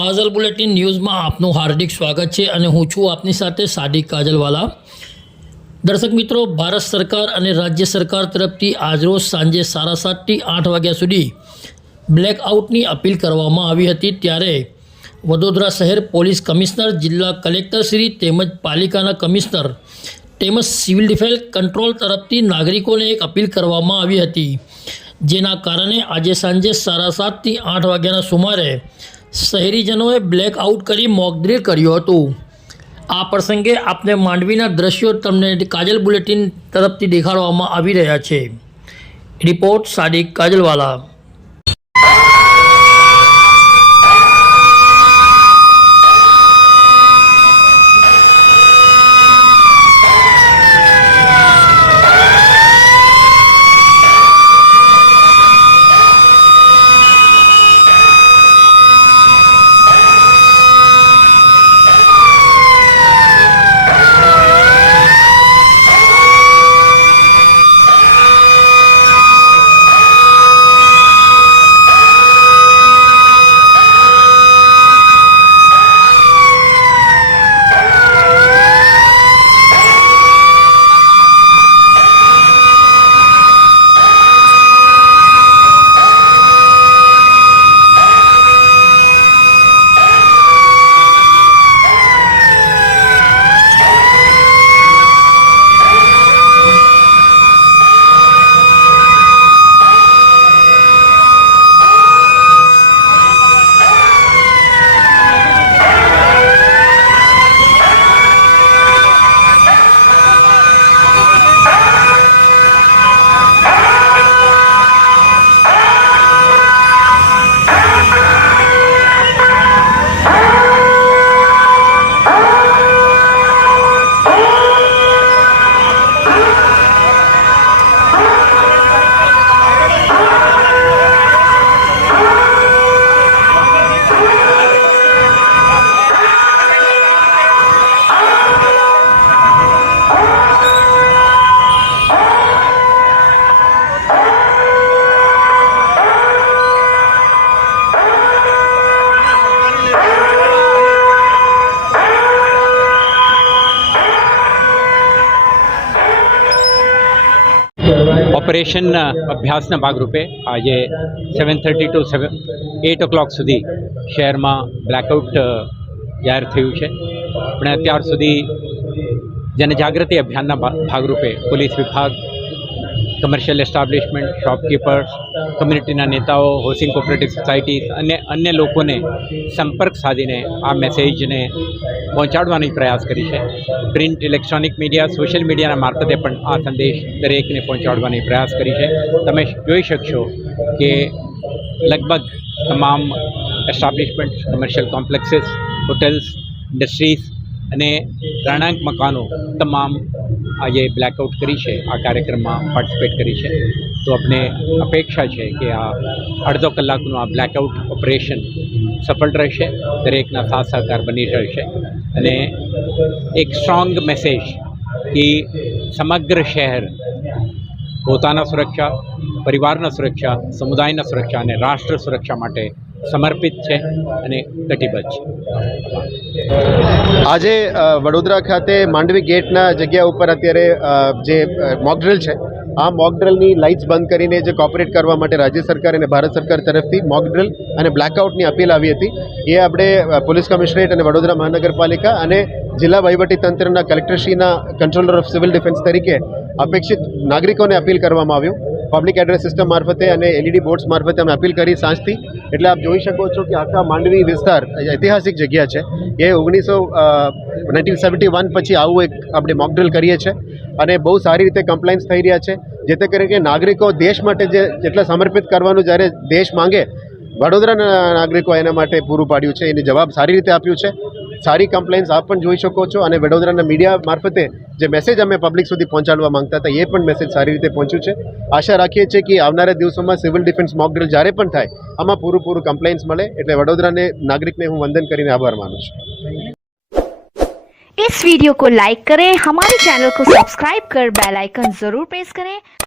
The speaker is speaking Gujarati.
કાજલ બુલેટિન ન્યૂઝમાં આપનું હાર્દિક સ્વાગત છે અને હું છું આપની સાથે સાદિક કાજલવાલા. દર્શક મિત્રો, ભારત સરકાર અને રાજ્ય સરકાર તરફથી આજરોજ સાંજે સાડા સાતથી આઠ વાગ્યા સુધી બ્લેકઆઉટની અપીલ કરવામાં આવી હતી ત્યારે વડોદરા શહેર પોલીસ કમિશનર, જિલ્લા કલેક્ટરશ્રી તેમજ પાલિકાના કમિશનર તેમજ સિવિલ ડિફેન્સ કંટ્રોલ તરફથી નાગરિકોને એક અપીલ કરવામાં આવી હતી. જેના કારણે આજે સાંજે સાડા સાતથી આઠ વાગ્યાના સુમારે શહેરીજનોએ બ્લેકઆઉટ કરી મોકડ્રીલ કર્યું હતું. આ પ્રસંગે આપને માંડવીના દ્રશ્યો તમને કાજલ બુલેટિન તરફથી દેખાડવામાં આવી રહ્યા છે. રિપોર્ટ સાદિક કાજલવાલા. ઓપરેશન અભ્યાસના ભાગરૂપે આજે seven thirty to seven eight o'clock સુધી શહેરમાં બ્લેકઆઉટ જાહેર થયું છે. પણ અત્યાર સુધી જનજાગૃતિ અભિયાનના ભાગરૂપે પોલીસ વિભાગ કમર્શિયલ એસ્ટાબ્લિશમેન્ટ શોપકીપર્સ કમ્યુનિટીના નેતાઓ હોસિંગ કોઓપરેટિવ સોસાયટીઝ અને અન્ય લોકોને સંપર્ક સાધીને આ મેસેજને પહોંચાડવાની પ્રયાસ કરી છે. પ્રિન્ટ ઇલેક્ટ્રોનિક મીડિયા સોશિયલ મીડિયાના મારફતે પણ આ સંદેશ દરેકને પહોંચાડવાની પ્રયાસ કરી છે. તમે જોઈ શકશો કે લગભગ તમામ establishment commercial complexes hotels industries અને રહેણાંક મકાનો તમામ આજે બ્લેકઆઉટ કરી છે. આ કાર્યક્રમમાં પાર્ટિસિપેટ કરી છે. તો આપણે અપેક્ષા છે કે આ અડધો કલાકનું આ બ્લેકઆઉટ ઓપરેશન સફળ રહેશે, દરેકના સાથ સહકાર બની રહેશે. અને એક સ્ટ્રોંગ મેસેજ કે સમગ્ર શહેર પોતાના સુરક્ષા, પરિવારના સુરક્ષા, સમુદાયના સુરક્ષા અને રાષ્ટ્ર સુરક્ષા માટે સમર્પિત છે અને કટિબદ્ધ છે. આજે વડોદરા ખાતે માંડવી ગેટના જગ્યા ઉપર અત્યારે જે મોકડ્રિલ છે, આ મોકડ્રિલની લાઇટ્સ બંધ કરીને જે કોપરેટ કરવા માટે રાજ્ય સરકાર અને ભારત સરકાર તરફથી મોકડ્રિલ અને બ્લેકઆઉટની અપીલ આવી હતી. એ આપણે પોલીસ કમિશનરેટ અને વડોદરા મહાનગરપાલિકા અને જિલ્લા વહીવટી તંત્રના કલેક્ટરશ્રીના કંટ્રોલર ઓફ સિવિલ ડિફેન્સ તરીકે અપેક્ષિત નાગરિકોને અપીલ કરવામાં આવ્યું. પબ્લિક એડ્રેસ સિસ્ટમ મારફતે અને એલઈડી બોર્ડ્સ મારફતે અમે અપીલ કરી સાંજથી. એટલે આપ જોઈ શકો છો કે આખા માંડવી વિસ્તાર ઐતિહાસિક જગ્યા છે. એ ઓગણીસો નાઇન્ટીન સેવન્ટી વન પછી આવું એક આપણે મોકડ્રિલ કરીએ છીએ. અને બહુ સારી રીતે કમ્પ્લાઇન્સ થઈ રહ્યા છે. જેથી કરીને કે નાગરિકો દેશ માટે જે જેટલા સમર્પિત કરવાનું જ્યારે દેશ માંગે વડોદરાના નાગરિકો એના માટે પૂરું પાડ્યું છે. એને જવાબ સારી રીતે આપ્યું છે. સારી કમ્પ્લેન્સ આપ પણ જોઈ શકો છો અને વડોદરાના મીડિયા મારફતે જે મેસેજ અમે પબ્લિક સુધી પહોંચાડવા માંગતા હતા એ પણ મેસેજ સારી રીતે પહોંચ્યું છે આશા રાખીએ છીએ કે આવનારા દિવસોમાં સિવિલ ડિફેન્સ મોક ડ્રિલ જ્યારે પણ થાય આમાં પૂરું પૂરું કમ્પ્લેન્સ મળે એટલે વડોદરાને નાગરિકને હું વંદન કરીને આભાર માનું છું इस वीडियो को लाइक करें हमारे चैनल को सब्सक्राइब कर बेल आइकन जरूर प्रेस करें